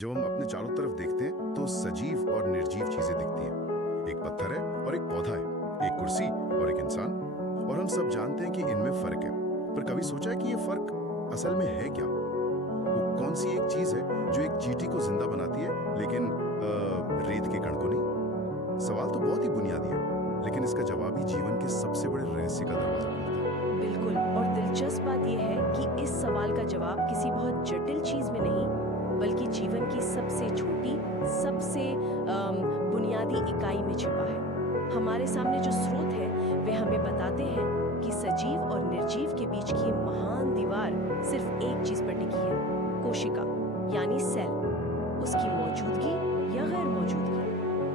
जब हम अपने चारों तरफ देखते हैं तो सजीव और निर्जीव चीजें दिखती हैं। एक पत्थर है और एक पौधा है, एक कुर्सी और एक इंसान। और हम सब जानते हैं कि इनमें फर्क है, पर कभी सोचा है कि ये फर्क असल में है क्या? वो कौन सी एक चीज है जो एक चींटी को जिंदा बनाती है लेकिन रेत के कण को नहीं? सवाल तो बहुत ही बुनियादी है, लेकिन इसका जवाब ही जीवन के सबसे बड़े रहस्य का दरवाजा खोलता है। बिल्कुल। और दिलचस्प बात यह है कि इस सवाल का जवाब किसी बहुत जटिल चीज में नहीं, बल्कि जीवन की सबसे छोटी, सबसे बुनियादी इकाई में छिपा है। हमारे सामने जो स्रोत है वे हमें बताते हैं कि सजीव और निर्जीव के बीच की महान दीवार सिर्फ एक चीज पर टिकी है, कोशिका यानी सेल। उसकी मौजूदगी या गैर मौजूदगी,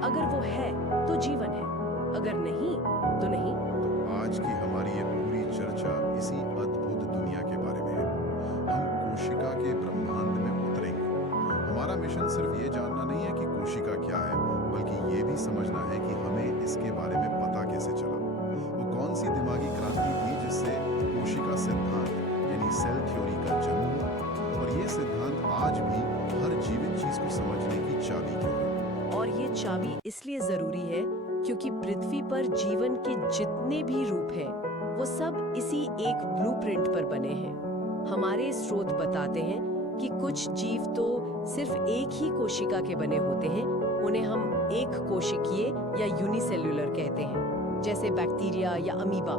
अगर वो है तो जीवन है, अगर नहीं तो नहीं। तो आज की हमारी ये पूरी चर्चा इसी अद्भुत दुनिया के बारे में है। हम कोशिका के ब्रह्मांड में उतरेंगे। हमारा मिशन सिर्फ ये जानना नहीं है कि कोशिका क्या है, बल्कि ये भी समझना है कि हमें इसके बारे में पता कैसे चला। वो कौन सी दिमागी क्रांति थी जिससे कोशिका सिद्धांत यानी सेल थ्योरी का जन्म हुआ, और ये सिद्धांत आज भी हर जीवित चीज को समझने की चाबी क्यों है। और ये चाबी इसलिए जरूरी है क्योंकि पृथ्वी पर जीवन के जितने भी रूप हैं, वो सब इसी एक ब्लूप्रिंट पर बने हैं। हमारे स्रोत बताते हैं कि कुछ जीव तो सिर्फ एक ही कोशिका के बने होते हैं, उन्हें हम एक कोशिकीय या यूनिसेल्युलर कहते हैं, जैसे बैक्टीरिया या अमीबा।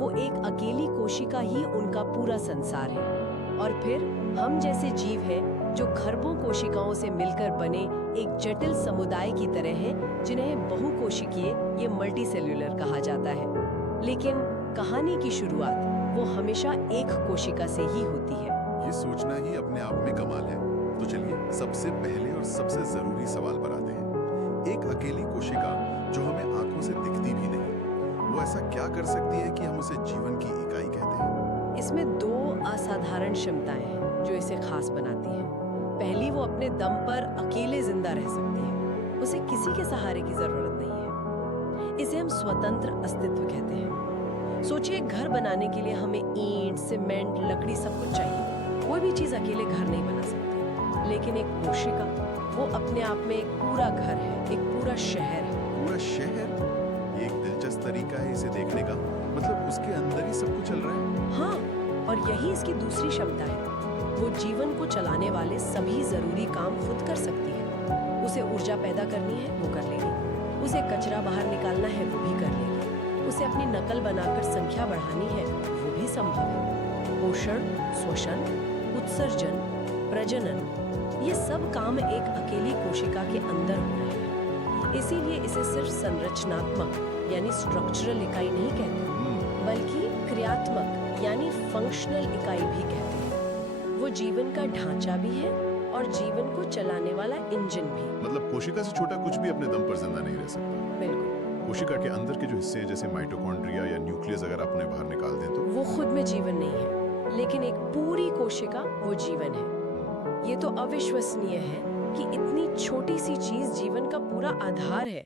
वो एक अकेली कोशिका ही उनका पूरा संसार है। और फिर हम जैसे जीव हैं जो खरबों कोशिकाओं से मिलकर बने एक जटिल समुदाय की तरह हैं, जिन्हें बहुकोशिकीय या मल्टीसेल्युलर कहा जाता है। लेकिन कहानी की शुरुआत वो हमेशा एक कोशिका से ही होती है। ये सोचना ही अपने आप में कमाल है। तो चलिए सबसे पहले और सबसे जरूरी सवाल पर आते हैं। एक अकेली कोशिका जो हमें आंखों से दिखती भी नहीं, वो ऐसा क्या कर सकती है कि हम उसे जीवन की इकाई कहते हैं? इसमें दो असाधारण क्षमताएं हैं जो इसे खास बनाती हैं। पहली, वो अपने दम पर अकेले जिंदा रह सकती है, उसे किसी के सहारे की जरूरत नहीं है। इसे हम स्वतंत्र अस्तित्व कहते हैं। सोचिए, घर बनाने के लिए हमें ईंट, सीमेंट, लकड़ी सब कुछ चाहिए। कोई भी चीज अकेले घर नहीं बना सकती, लेकिन एक कोशिका वो अपने आप में एक पूरा घर है, एक पूरा शहर है। पूरा शहर? ये एक दिलचस्प तरीका है इसे देखने का। मतलब उसके अंदर ही सब कुछ चल रहा है। हाँ, और यही इसकी दूसरी क्षमता है। वो जीवन को चलाने वाले सभी जरूरी काम खुद कर सकती है। उसे ऊर्जा पैदा करनी है, वो कर लेगी। उसे कचरा बाहर निकालना है, वो भी कर लेगी। उसे अपनी नकल बनाकर संख्या बढ़ानी है, वो भी संभव है। पोषण, श्वसन, उत्सर्जन, प्रजनन, ये सब काम एक अकेली कोशिका के अंदर हो रहे हैं। इसीलिए इसे सिर्फ संरचनात्मक यानी स्ट्रक्चरल इकाई नहीं कहते, बल्कि क्रियात्मक यानी फंक्शनल इकाई भी कहते हैं। वो जीवन का ढांचा भी है और जीवन को चलाने वाला इंजन भी। मतलब कोशिका से छोटा कुछ भी अपने दम पर जिंदा नहीं रह सकता। बिल्कुल। कोशिका के अंदर के जो हिस्से हैं, जैसे माइटोकॉन्ड्रिया या न्यूक्लियस, अगर अपने बाहर निकाल दें तो वो खुद में जीवन नहीं है, लेकिन एक पूरी कोशिका वो जीवन है। ये तो अविश्वसनीय है कि इतनी छोटी सी चीज जीवन का पूरा आधार है।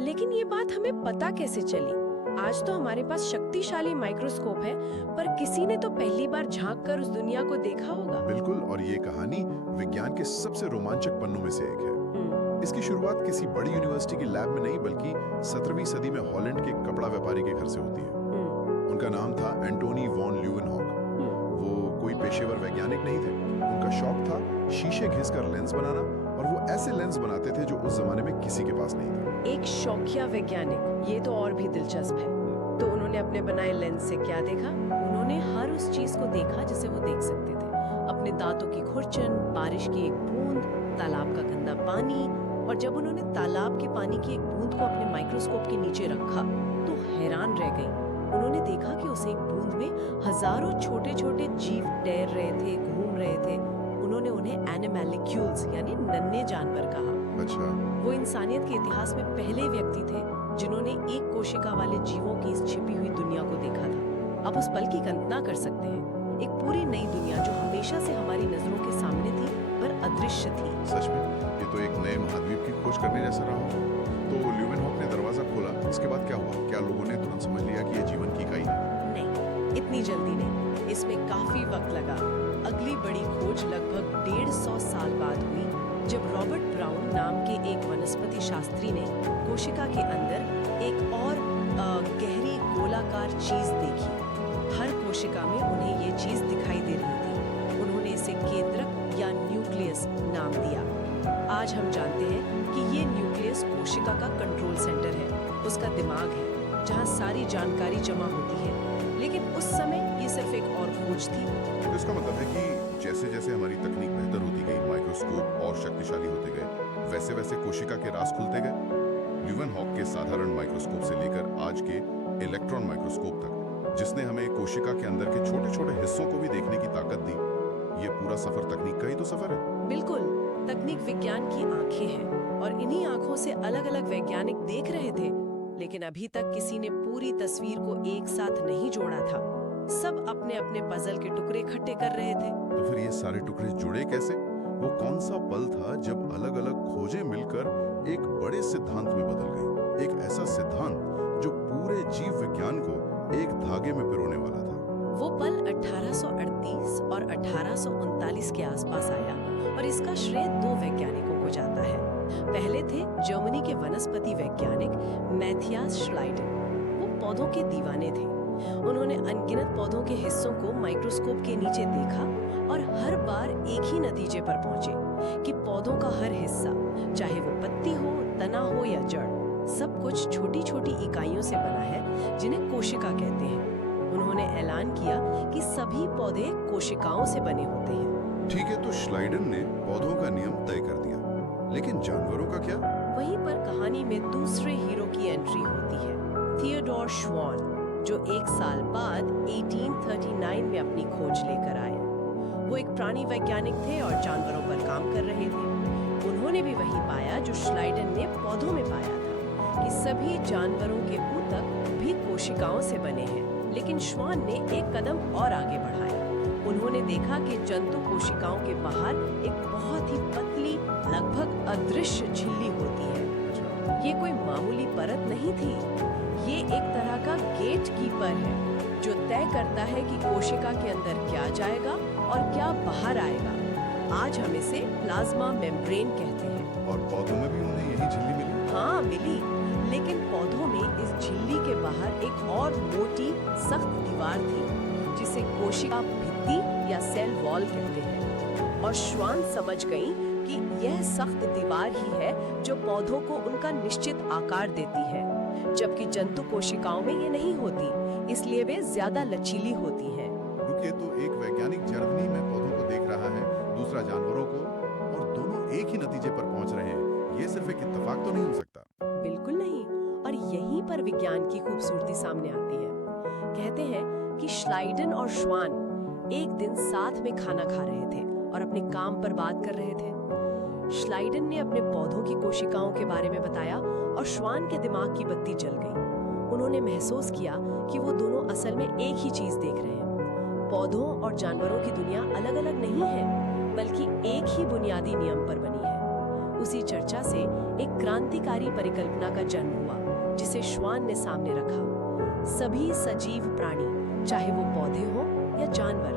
लेकिन ये बात हमें पता कैसे चली? आज तो हमारे पास शक्तिशाली माइक्रोस्कोप है, पर किसी ने तो पहली बार झांक कर उस दुनिया को देखा होगा। बिल्कुल, और ये कहानी विज्ञान के सबसे रोमांचक पन्नों में से एक है। इसकी शुरुआत किसी बड़ी यूनिवर्सिटी की लैब में नहीं, बल्कि 17वीं सदी में हॉलैंड के कपड़ा व्यापारी के घर से होती है। उनका नाम था एंटोनी वॉन ल्यूवेनहॉक। वो कोई पेशेवर वैज्ञानिक नहीं थे। उनका शौक था शीशे घिसकर लेंस बनाना, और वो ऐसे लेंस बनाते थे जो उस जमाने में किसी के पास नहीं थे। एक शौकिया वैज्ञानिक, ये तो और भी दिलचस्प है। तो उन्होंने अपने बनाए लेंस से क्या देखा? उन्होंने हर उस चीज को देखा जिसे वो देख सकते थे। अपने दांतों की खुरचन, बारिश की एक बूंद, तालाब का गंदा पानी। और जब उन्होंने तालाब के पानी की एक बूंद को अपने माइक्रोस्कोप के नीचे रखा तो हैरान रह गई। उन्होंने देखा कि उस एक बूंद में हजारों छोटे छोटे जीव तैर रहे थे, घूम रहे थे। उन्होंने उन्हें एनिमैलिक्यूल्स यानी नन्हे जानवर कहा। अच्छा। वो इंसानियत के इतिहास में पहले व्यक्ति थे जिन्होंने एक कोशिका वाले जीवों की इस छिपी हुई दुनिया को देखा था। अब उस पल की कल्पना कर सकते हैं, एक पूरी नई दुनिया जो हमेशा से हमारी नजरों के सामने थी पर अदृश्य थी। सच में ये तो एक नए महाद्वीप की खोज करने जैसा रहा। तो ल्यूवेनहॉक ने दरवाजा खोला, इसके बाद क्या हुआ? क्या लोगों ने तुरंत समझ लिया कि ये जीवन की इकाई है? नहीं, इतनी जल्दी नहीं। इसमें काफी वक्त लगा। अगली बड़ी खोज लगभग 150 साल बाद हुई, जब रॉबर्ट ब्राउन नाम के एक वनस्पति शास्त्री ने कोशिका के अंदर एक और गहरी गोलाकार चीज देखी। हर कोशिका में उन्हें ये चीज दिखाई दे रही थी। उन्होंने इसे केंद्रक या न्यूक्लियस नाम दिया। आज हम जानते हैं कि ये न्यूक्लियस कोशिका का कंट्रोल सेंटर है, उसका दिमाग है, जहाँ सारी जानकारी जमा होती है। लेकिन उस समय ये सिर्फ एक और खोज थी। तो इसका मतलब है कि जैसे जैसे हमारी तकनीक बेहतर होती गई, माइक्रोस्कोप और शक्तिशाली होते गए, वैसे वैसे कोशिका के राज खुलते गए। ल्यूवेनहॉक के साधारण माइक्रोस्कोप से लेकर आज के इलेक्ट्रॉन माइक्रोस्कोप तक, जिसने हमें कोशिका के अंदर के छोटे छोटे हिस्सों को भी देखने की ताकत दी, ये पूरा सफर तकनीक का ही तो सफर है। बिल्कुल, तकनीक विज्ञान की आंखें हैं और इन्हीं आंखों से अलग अलग वैज्ञानिक देख रहे थे। लेकिन अभी तक किसी ने पूरी तस्वीर को एक साथ नहीं जोड़ा था। सब अपने अपने पजल के टुकड़े इकट्ठे कर रहे थे। तो फिर ये सारे टुकड़े जुड़े कैसे? वो कौन सा पल था जब अलग अलग खोजें मिलकर एक बड़े सिद्धांत में बदल गई? एक ऐसा सिद्धांत जो पूरे जीव विज्ञान को एक धागे में पिरोने वाला था। वो पल 1838 और 1839 के आसपास आया और इसका श्रेय दो वैज्ञानिकों को जाता है। पहले थे जर्मनी के वनस्पति वैज्ञानिक मैथियास श्लाइडन। वो पौधों के दीवाने थे। उन्होंने अनगिनत पौधों के हिस्सों को माइक्रोस्कोप के नीचे देखा और हर बार एक ही नतीजे पर पहुंचे कि पौधों का हर हिस्सा, चाहे वो पत्ती हो, तना हो या जड़, सब कुछ छोटी छोटी इकाइयों से बना है जिन्हें कोशिका कहते हैं। उन्होंने ऐलान किया कि सभी पौधे कोशिकाओं से बने होते हैं। ठीक है, तो श्लाइडन ने पौधों का नियम तय कर दिया, लेकिन जानवरों का क्या? वहीं पर कहानी में दूसरे हीरो की एंट्री होती है, थियोडोर श्वान, जो एक साल बाद 1839 में अपनी खोज लेकर आए। वो एक प्राणी वैज्ञानिक थे और जानवरों पर काम कर रहे थे। उन्होंने भी वही पाया जो श्लाइडन ने पौधों में पाया था, कि सभी जानवरों के ऊतक भी कोशिकाओं से बने हैं। लेकिन श्वान ने एक कदम और आगे बढ़ाया। उन्होंने देखा कि जंतु कोशिकाओं के बाहर एक बहुत ही पतली, लगभग अदृश्य झिल्ली होती है। ये कोई मामूली परत नहीं थी, ये एक तरह का गेट कीपर है जो तय करता है कि कोशिका के अंदर क्या जाएगा और क्या बाहर आएगा। आज हम इसे प्लाज्मा मेम्ब्रेन कहते हैं। और पौधों में भी उन्हें यही झिल्ली मिली? हाँ, मिली। लेकिन पौधों में इस झिल्ली के बाहर एक और मोटी, सख्त दीवार थी जिसे कोशिका भित्ति या सेल वॉल कहते हैं। और श्वान समझ गई कि यह सख्त दीवार ही है जो पौधों को उनका निश्चित आकार देती है, जबकि जंतु कोशिकाओं में ये नहीं होती, इसलिए वे ज्यादा लचीली होती हैं। रुकिए, तो एक वैज्ञानिक जर्मनी में पौधों को देख रहा है, दूसरा जानवरों को, और दोनों एक ही नतीजे पर पहुंच रहे हैं। ये सिर्फ एक इत्तेफाक तो नहीं हो सकता? बिल्कुल नहीं। और यहीं पर विज्ञान की खूबसूरती सामने आती है। कहते हैं कि श्लाइडन और श्वान एक दिन साथ में खाना खा रहे थे और अपने काम पर बात कर रहे थे। श्लाइडन ने अपने पौधों की कोशिकाओं के बारे में बताया और श्वान के दिमाग की बत्ती जल गई। उन्होंने महसूस किया कि वो दोनों असल में एक ही चीज देख रहे हैं। पौधों और जानवरों की दुनिया अलग अलग नहीं है, बल्कि एक ही बुनियादी नियम पर बनी है। उसी चर्चा से एक क्रांतिकारी परिकल्पना का जन्म हुआ, जिसे श्वान ने सामने रखा। सभी सजीव प्राणी, चाहे वो पौधे हों या जानवर,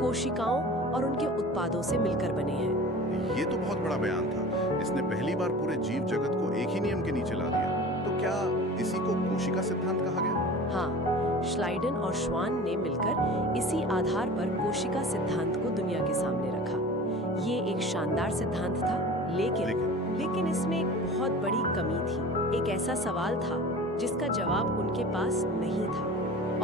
कोशिकाओं और उनके उत्पादों से मिलकर बने हैं। ये तो बहुत बड़ा बयान था। इसने पहली बार पूरे जीव जगत को एक ही नियम के नीचे ला दिया। तो क्या इसी को कोशिका सिद्धांत कहा गया? हाँ, श्लाइडन और श्वान ने मिलकर इसी आधार पर कोशिका सिद्धांत को दुनिया के सामने रखा। ये एक शानदार सिद्धांत था, लेकिन इसमें एक बहुत बड़ी कमी थी। एक ऐसा सवाल था जिसका जवाब उनके पास नहीं था,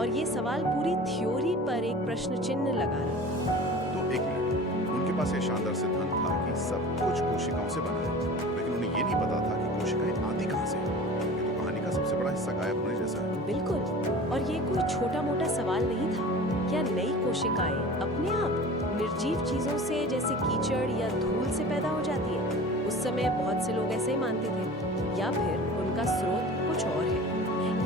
और ये सवाल पूरी थ्योरी पर एक प्रश्न चिन्ह लगा रहा था। तो एक मिनट, उनके पास ये शानदार सिद्धांत था कि सब कुछ कोशिकाओं से बना है, लेकिन उन्हें ये नहीं पता था कि कोशिकाएं आती कहाँ से हैं। ये तो कहानी का सबसे बड़ा हिस्सा गायब होने जैसा है। बिल्कुल, और ये कोई छोटा मोटा सवाल नहीं था। क्या नई कोशिकाएं अपने आप निर्जीव चीजों से, जैसे कीचड़ या धूल से पैदा हो जाती है? उस समय बहुत से लोग ऐसे ही मानते थे, या फिर उनका स्रोत कुछ और है?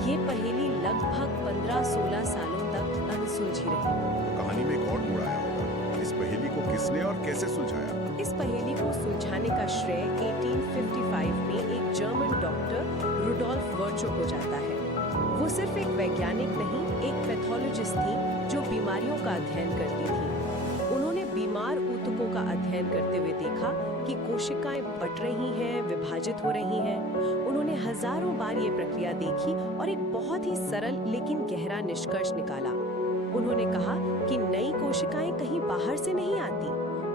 ये पहेली लगभग 15-16 सालों तक अनसुलझी रही। तो कहानी में एक और मोड़ आया होगा। इस पहेली को किसने और कैसे सुलझाया? इस पहेली को सुलझाने का श्रेय 1855 में एक जर्मन डॉक्टर रुडोल्फ वर्चो को जाता है। वो सिर्फ एक वैज्ञानिक नहीं, एक पैथोलॉजिस्ट थी जो बीमारियों का अध्ययन करती थी। उन्होंने बीमार ऊतकों का अध्ययन करते हुए देखा कि कोशिकाएं बट रही हैं, विभाजित हो रही हैं। उन्होंने हजारों बार ये प्रक्रिया देखी और एक बहुत ही सरल लेकिन गहरा निष्कर्ष निकाला। उन्होंने कहा कि नई कोशिकाएं कहीं बाहर से नहीं आती,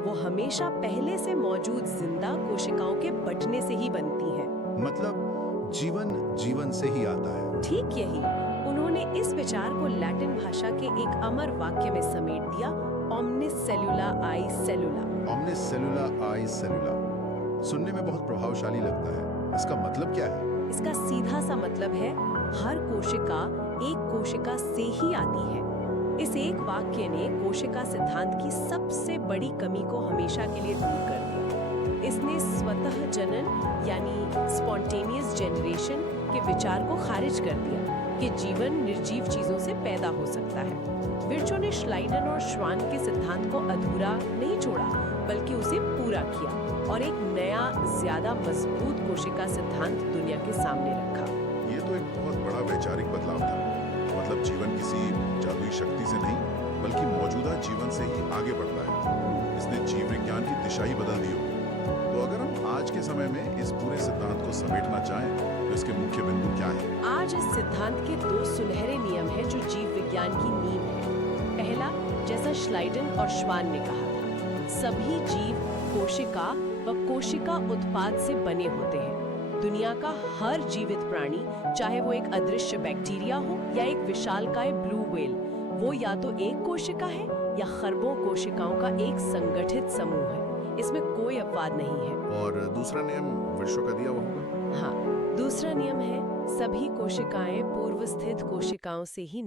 वो हमेशा पहले से मौजूद जिंदा कोशिकाओं के बटने से ही बनती हैं। मतलब जीवन जीवन से ही आता है। ठीक यही। उन्होंने इस विचार को लैटिन भाषा के एक अमर वाक्य में समेट दिया, ओमनिस सेल्युला आई सेल्युला। ओमनिस सेल्युला आई सेल्युला सुनने में बहुत प्रभावशाली लगता है। इसका मतलब क्या है? इसका सीधा सा मतलब है हर कोशिका एक कोशिका से ही आती है। इस एक वाक्य ने कोशिका सिद्धांत की सबसे बड़ी कमी को हमेशा के लिए दूर कर दिया। इसने स्वतः जनन यानी स्पॉन्टेनियस जनरेशन के विचार को खारिज कर दिया कि जीवन निर्जीव चीजों से पैदा हो सकता है। विर्चो ने श्लाइडन और श्वान के सिद्धांत को अधूरा नहीं छोड़ा, बल्कि उसे पूरा किया और एक नया, ज्यादा मजबूत कोशिका सिद्धांत दुनिया के सामने रखा। ये तो एक बहुत बड़ा वैचारिक बदलाव था। मतलब जीवन किसी जादुई शक्ति से नहीं, बल्कि मौजूदा जीवन से ही आगे बढ़ता है। इसने जीव विज्ञान की दिशा ही बदल दी हो। तो अगर हम आज के समय में इस पूरे सिद्धांत को समेटना चाहें, तो इसके मुख्य बिंदु क्या है? आज इस सिद्धांत के 2 सुनहरे नियम हैं जो जीव विज्ञान की नींव है। पहला, जैसा श्लाइडन और श्वान ने कहा था, सभी जीव कोशिका व कोशिका उत्पाद से बने होते हैं। दुनिया का हर जीवित प्राणी, चाहे वो एक अदृश्य बैक्टीरिया हो या एक विशालकाय ब्लू व्हेल, वो या तो एक कोशिका है या खरबों कोशिकाओं का एक संगठित समूह है। इसमें कोई अपवाद नहीं है। और दूसरा नियम विर्शो का दिया हुआ होगा। हाँ, दूसरा नियम है सभी कोशिकाएं पूर्व स्थित कोशिकाओं से ही